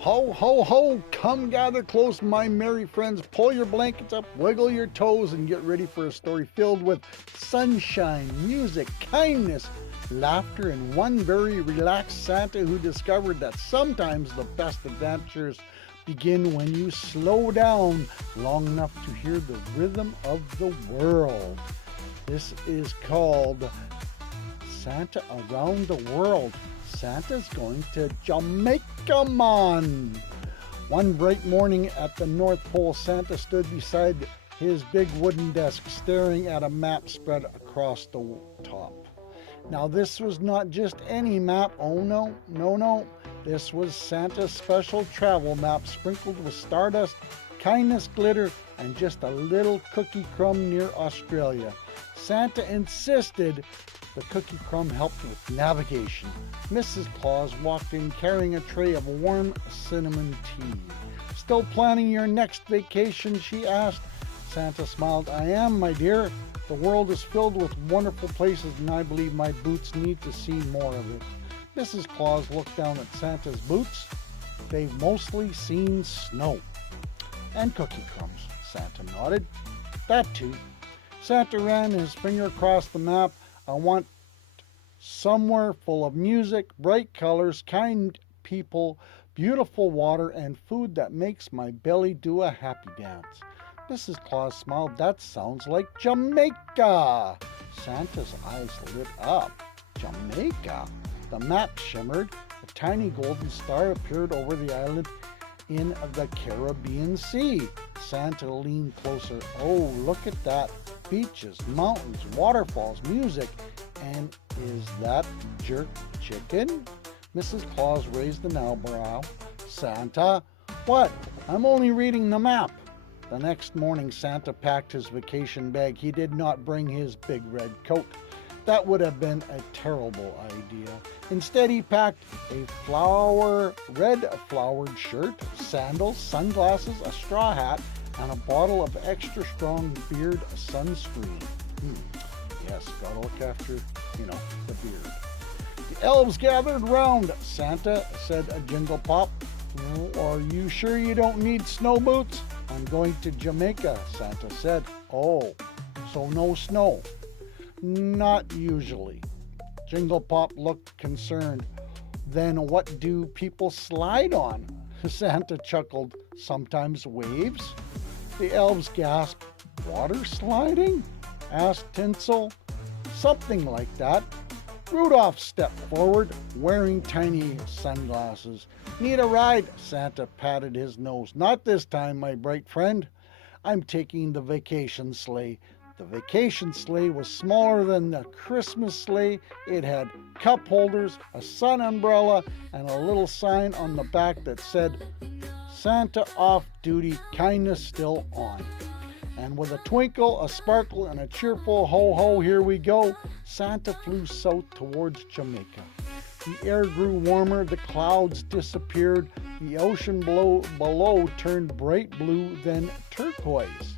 Ho, ho, ho! Come gather close, my merry friends. Pull your blankets up, wiggle your toes, and get ready for a story filled with sunshine, music, kindness, laughter, and one very relaxed Santa who discovered that sometimes the best adventures begin when you slow down long enough to hear the rhythm of the world. This is called Santa Around the World. Santa's going to Jamaica, man. One bright morning at the North Pole, Santa stood beside his big wooden desk staring at a map spread across the top. Now, this was not just any map. Oh, no. This was Santa's special travel map sprinkled with stardust, kindness, glitter, and just a little cookie crumb near Australia. Santa insisted the cookie crumb helped with navigation. Mrs. Claus walked in carrying a tray of warm cinnamon tea. Still planning your next vacation, she asked. Santa smiled. I am, my dear. The world is filled with wonderful places, and I believe my boots need to see more of it. Mrs. Claus looked down at Santa's boots. They've mostly seen snow. And cookie crumbs, Santa nodded. That too. Santa ran his finger across the map. I want somewhere full of music, bright colors, kind people, beautiful water, and food that makes my belly do a happy dance. Mrs. Claus smiled. That sounds like Jamaica. Santa's eyes lit up. Jamaica? The map shimmered. A tiny golden star appeared over the island in the Caribbean Sea. Santa leaned closer. Oh, look at that. Beaches, mountains, waterfalls, music. And is that jerk chicken? Mrs. Claus raised an eyebrow. Santa? What? I'm only reading the map. The next morning, Santa packed his vacation bag. He did not bring his big red coat. That would have been a terrible idea. Instead, he packed a red flowered shirt, sandals, sunglasses, a straw hat, and a bottle of extra strong beard sunscreen. Yes, gotta look after, the beard. The elves gathered round. Santa said a jingle pop. Are you sure you don't need snow boots? I'm going to Jamaica, Santa said. Oh, so no snow? Not usually. Jingle Pop looked concerned. Then what do people slide on? Santa chuckled. Sometimes waves. The elves gasped. Water sliding? Asked Tinsel. Something like that. Rudolph stepped forward, wearing tiny sunglasses. Need a ride? Santa patted his nose. Not this time, my bright friend. I'm taking the vacation sleigh. The vacation sleigh was smaller than the Christmas sleigh. It had cup holders, a sun umbrella, and a little sign on the back that said, Santa off duty, kindness still on. And with a twinkle, a sparkle, and a cheerful ho-ho, here we go, Santa flew south towards Jamaica. The air grew warmer, the clouds disappeared, the ocean below turned bright blue, then turquoise.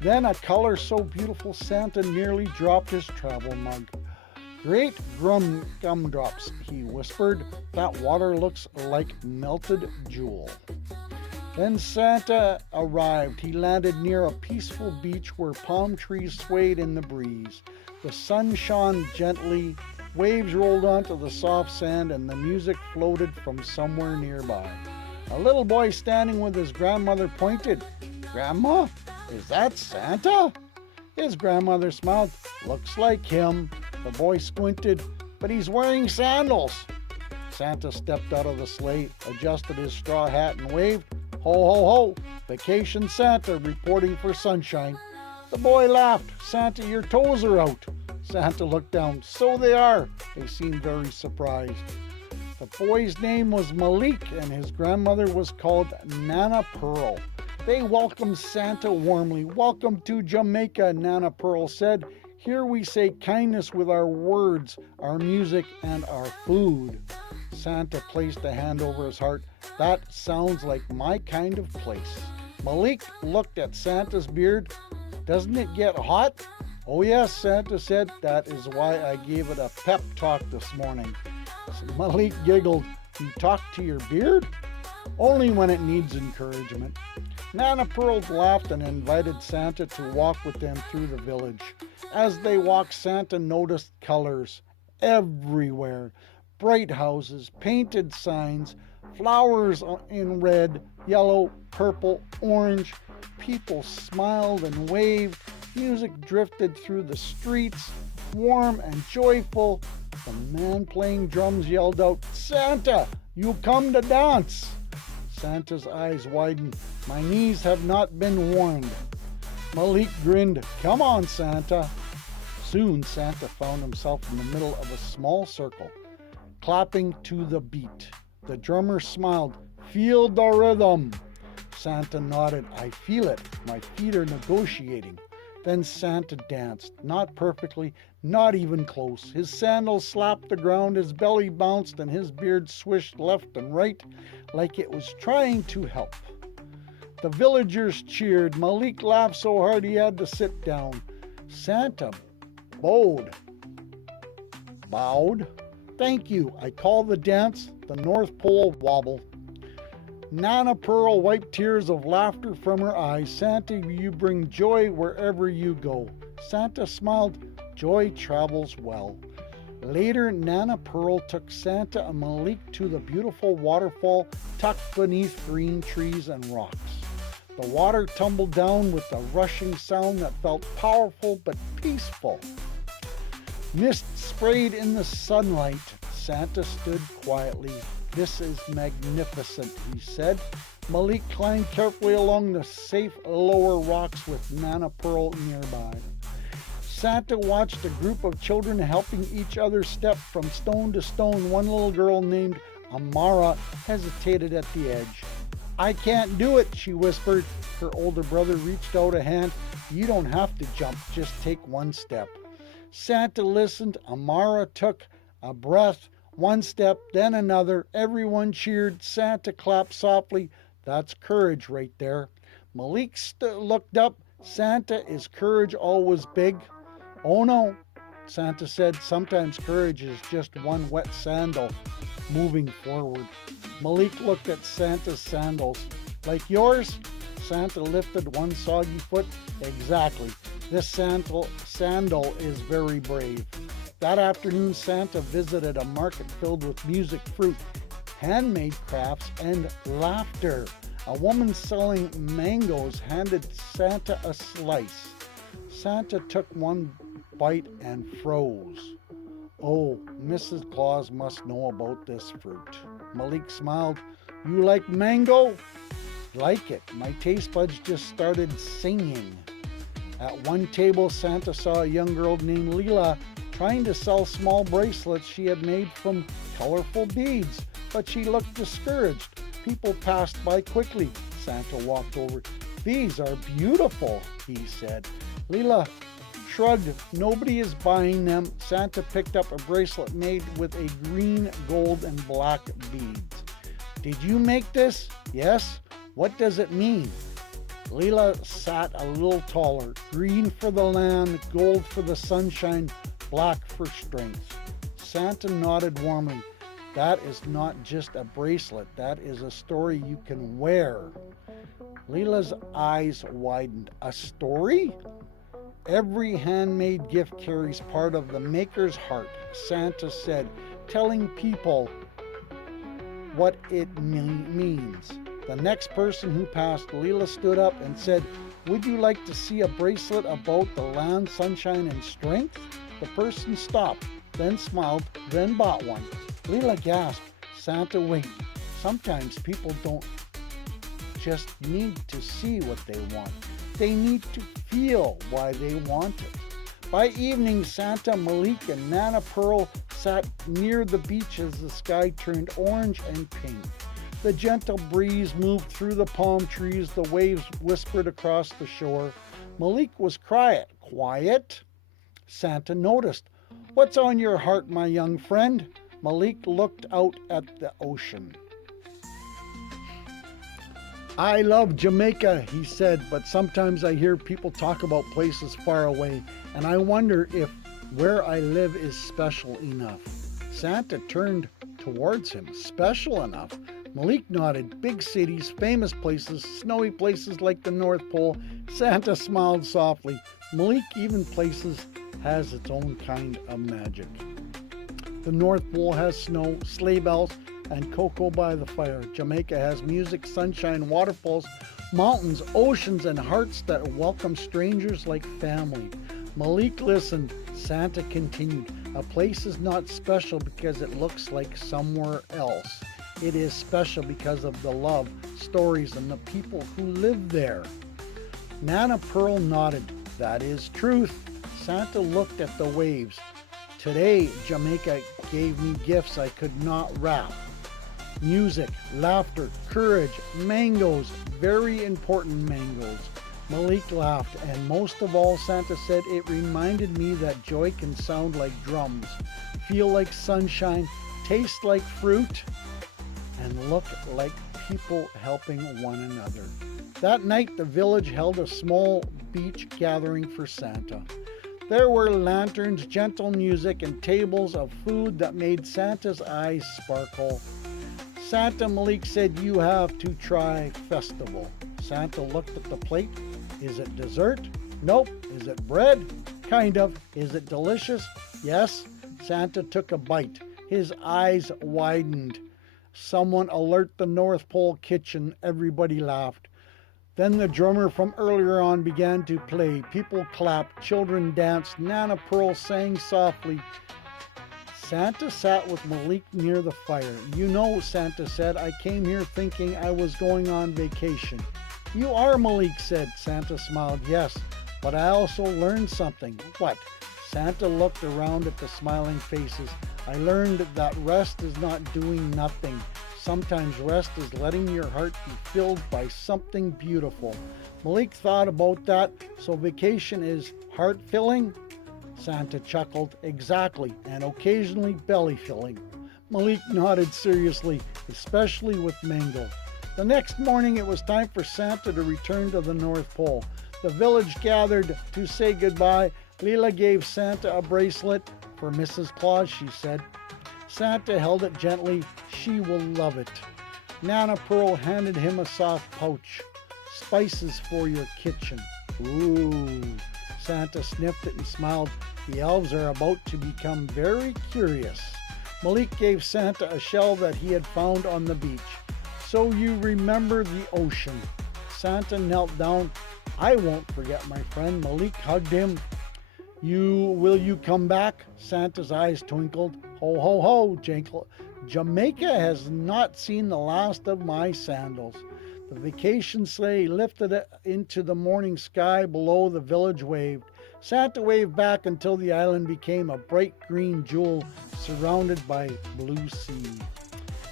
Then a color so beautiful Santa nearly dropped his travel mug. Great gumdrops, he whispered. That water looks like melted jewel. Then Santa arrived. He landed near a peaceful beach where palm trees swayed in the breeze. The sun shone gently, waves rolled onto the soft sand, and the music floated from somewhere nearby. A little boy standing with his grandmother pointed. Grandma? Is that Santa? His grandmother smiled. Looks like him. The boy squinted, but he's wearing sandals. Santa stepped out of the sleigh, adjusted his straw hat, and waved. Ho, ho, ho! Vacation Santa reporting for sunshine. The boy laughed. Santa, your toes are out. Santa looked down. So they are. They seemed very surprised. The boy's name was Malik, and his grandmother was called Nana Pearl. They welcomed Santa warmly. Welcome to Jamaica, Nana Pearl said. Here we say kindness with our words, our music, and our food. Santa placed a hand over his heart. That sounds like my kind of place. Malik looked at Santa's beard. Doesn't it get hot? Oh yes, Santa said. That is why I gave it a pep talk this morning. Malik giggled. You talked to your beard? only when it needs encouragement. Nana Pearl laughed and invited Santa to walk with them through the village. As they walked, Santa noticed colors everywhere: bright houses, painted signs, flowers in red, yellow, purple, orange. People smiled and waved. Music drifted through the streets, warm and joyful. The man playing drums yelled out, "Santa, you come to dance!" Santa's eyes widened. "My knees have not been warmed." Malik grinned. "Come on, Santa." Soon Santa found himself in the middle of a small circle, clapping to the beat. The drummer smiled. "Feel the rhythm." Santa nodded. "I feel it. My feet are negotiating." Then Santa danced, not perfectly, not even close. His sandals slapped the ground, his belly bounced, and his beard swished left and right like it was trying to help. The villagers cheered. Malik laughed so hard he had to sit down. Santa bowed. "Thank you. I call the dance the North Pole Wobble." Nana Pearl wiped tears of laughter from her eyes. "Santa, you bring joy wherever you go." Santa smiled. "Joy travels well." Later, Nana Pearl took Santa and Malik to the beautiful waterfall tucked beneath green trees and rocks. The water tumbled down with a rushing sound that felt powerful but peaceful. Mist sprayed in the sunlight. Santa stood quietly. "This is magnificent," he said. Malik climbed carefully along the safe lower rocks with Nana Pearl nearby. Santa watched a group of children helping each other step from stone to stone. One little girl named Amara hesitated at the edge. "I can't do it," she whispered. Her older brother reached out a hand. "You don't have to jump, just take one step." Santa listened. Amara took a breath. One step, then another. Everyone cheered. Santa clapped softly. "That's courage right there." Malik looked up. "Santa, is courage always big?" "Oh no," Santa said. "Sometimes courage is just one wet sandal moving forward." Malik looked at Santa's sandals. "Like yours?" Santa lifted one soggy foot. "Exactly. This sandal is very brave." That afternoon, Santa visited a market filled with music, fruit, handmade crafts, and laughter. A woman selling mangoes handed Santa a slice. Santa took one bite and froze. "Oh, Mrs. Claus must know about this fruit." Malik smiled. "You like mango?" "Like it. My taste buds just started singing." At one table, Santa saw a young girl named Leela trying to sell small bracelets she had made from colorful beads, but she looked discouraged. People passed by quickly. Santa walked over. "These are beautiful," he said. Leela shrugged. "Nobody is buying them." Santa picked up a bracelet made with a green, gold, and black beads. "Did you make this?" "Yes." "What does it mean?" Leela sat a little taller. "Green for the land, gold for the sunshine, black for strength." Santa nodded warmly. "That is not just a bracelet. That is a story you can wear." Leela's eyes widened. "A story?" "Every handmade gift carries part of the maker's heart," Santa said, telling people what it means. The next person who passed, Leela stood up and said, "Would you like to see a bracelet about the land, sunshine, and strength?" The person stopped, then smiled, then bought one. Leela gasped. Santa winked. Sometimes people don't just need to see what they want. They need to feel why they want it. By evening, Santa, Malik, and Nana Pearl sat near the beach as the sky turned orange and pink. The gentle breeze moved through the palm trees. The waves whispered across the shore. Malik was quiet. "Quiet?" Santa noticed. "What's on your heart, my young friend?" Malik looked out at the ocean. "I love Jamaica," he said, "but sometimes I hear people talk about places far away, and I wonder if where I live is special enough." Santa turned towards him. "Special enough? Malik nodded. Big cities, famous places, snowy places like the North Pole. Santa smiled softly. Malik, even places, has its own kind of magic. The North Pole has snow, sleigh bells, and cocoa by the fire. Jamaica has music, sunshine, waterfalls, mountains, oceans, and hearts that welcome strangers like family. Malik listened. Santa continued. A place is not special because it looks like somewhere else. It is special because of the love, stories, and the people who live there. Nana Pearl nodded. That is truth. Santa looked at the waves. Today, Jamaica gave me gifts I could not wrap. Music, laughter, courage, mangoes, very important mangoes. Malik laughed, and most of all, Santa said, it reminded me that joy can sound like drums, feel like sunshine, taste like fruit, and look like people helping one another. That night, the village held a small beach gathering for Santa. There were lanterns, gentle music, and tables of food that made Santa's eyes sparkle. Santa, Malik said, you have to try festival. Santa looked at the plate. Is it dessert? Nope. Is it bread? Kind of. Is it delicious? Yes. Santa took a bite. His eyes widened. Someone alert the North Pole kitchen. Everybody laughed. Then the drummer from earlier on began to play. People clapped. Children danced. Nana Pearl sang softly. Santa sat with Malik near the fire. You know, Santa said, I came here thinking I was going on vacation. You are, Malik said. Santa smiled. Yes, but I also learned something. What? Santa looked around at the smiling faces. I learned that rest is not doing nothing. Sometimes rest is letting your heart be filled by something beautiful. Malik thought about that. So vacation is heart-filling? Santa chuckled. Exactly, and occasionally belly-filling. Malik nodded seriously, especially with mango. The next morning it was time for Santa to return to the North Pole. The village gathered to say goodbye. Leela gave Santa a bracelet. For Mrs. Claus, she said. Santa held it gently. She will love it. Nana Pearl handed him a soft pouch. Spices for your kitchen. Ooh. Santa sniffed it and smiled. The elves are about to become very curious. Malik gave Santa a shell that he had found on the beach. So you remember the ocean. Santa knelt down. I won't forget, my friend. Malik hugged him. Will you come back? Santa's eyes twinkled. Ho, ho, ho, Jamaica has not seen the last of my sandals. The vacation sleigh lifted into the morning sky below. The village waved. Santa waved back until the island became a bright green jewel surrounded by blue sea.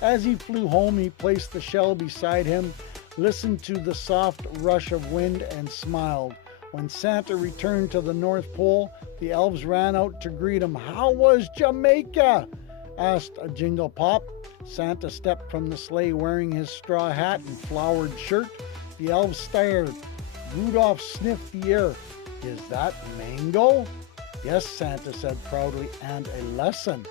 As he flew home, he placed the shell beside him, listened to the soft rush of wind, and smiled. When Santa returned to the North Pole, the elves ran out to greet him. How was Jamaica? Asked a Jingle Pop. Santa stepped from the sleigh wearing his straw hat and flowered shirt. The elves stared. Rudolph sniffed the air. Is that mango? Yes, Santa said proudly, and a lesson.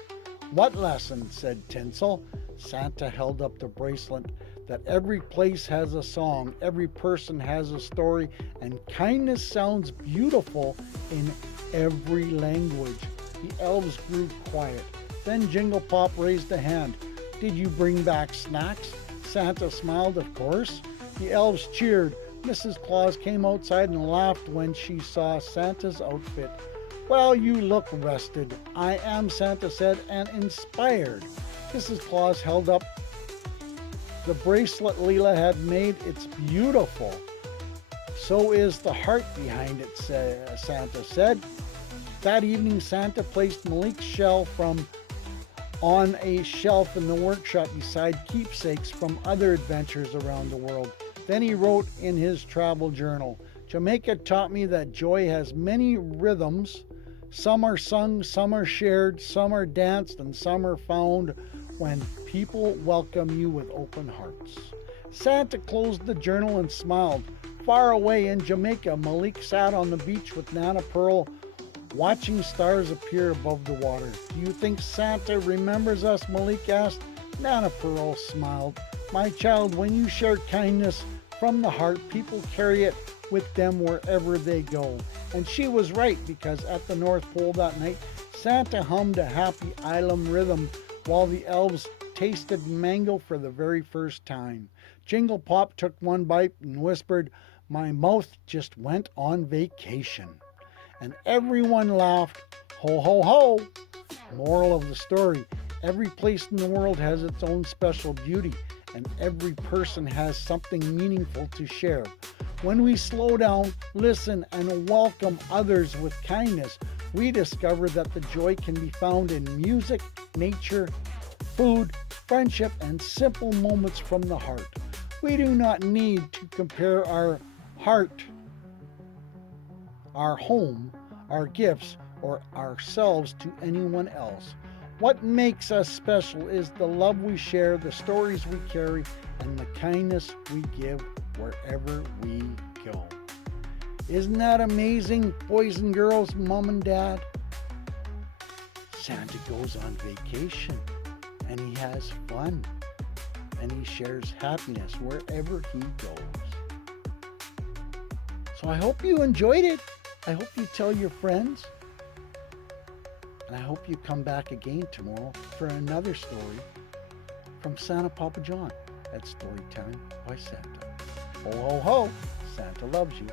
What lesson? Said Tinsel. Santa held up the bracelet. That every place has a song, every person has a story, and kindness sounds beautiful in every language. The elves grew quiet. Then Jingle Pop raised a hand. Did you bring back snacks? Santa smiled, of course. The elves cheered. Mrs. Claus came outside and laughed when she saw Santa's outfit. Well, you look rested. I am, Santa said, and inspired. Mrs. Claus held up the bracelet Leela had made. It's beautiful. So is the heart behind it, Santa said. That evening, Santa placed Malik's shell on a shelf in the workshop beside keepsakes from other adventures around the world. Then he wrote in his travel journal, Jamaica taught me that joy has many rhythms. Some are sung, some are shared, some are danced, and some are found when people welcome you with open hearts. Santa closed the journal and smiled. Far away in Jamaica, Malik sat on the beach with Nana Pearl, watching stars appear above the water. Do you think Santa remembers us? Malik asked. Nana Pearl smiled. My child, when you share kindness from the heart, people carry it with them wherever they go. And she was right, because at the North Pole that night, Santa hummed a happy island rhythm while the elves tasted mango for the very first time. Jingle Pop took one bite and whispered, "My mouth just went on vacation." And everyone laughed, "Ho, ho, ho." Moral of the story: every place in the world has its own special beauty, and every person has something meaningful to share. When we slow down, listen, and welcome others with kindness, we discover that the joy can be found in music, nature, food, friendship, and simple moments from the heart. We do not need to compare our heart, our home, our gifts, or ourselves to anyone else. What makes us special is the love we share, the stories we carry, and the kindness we give wherever we go. Isn't that amazing, boys and girls, mom and dad? Santa goes on vacation, and he has fun, and he shares happiness wherever he goes. So I hope you enjoyed it. I hope you tell your friends. And I hope you come back again tomorrow for another story from Santa Papa John at Storytime by Santa. Ho, ho, ho. Santa loves you.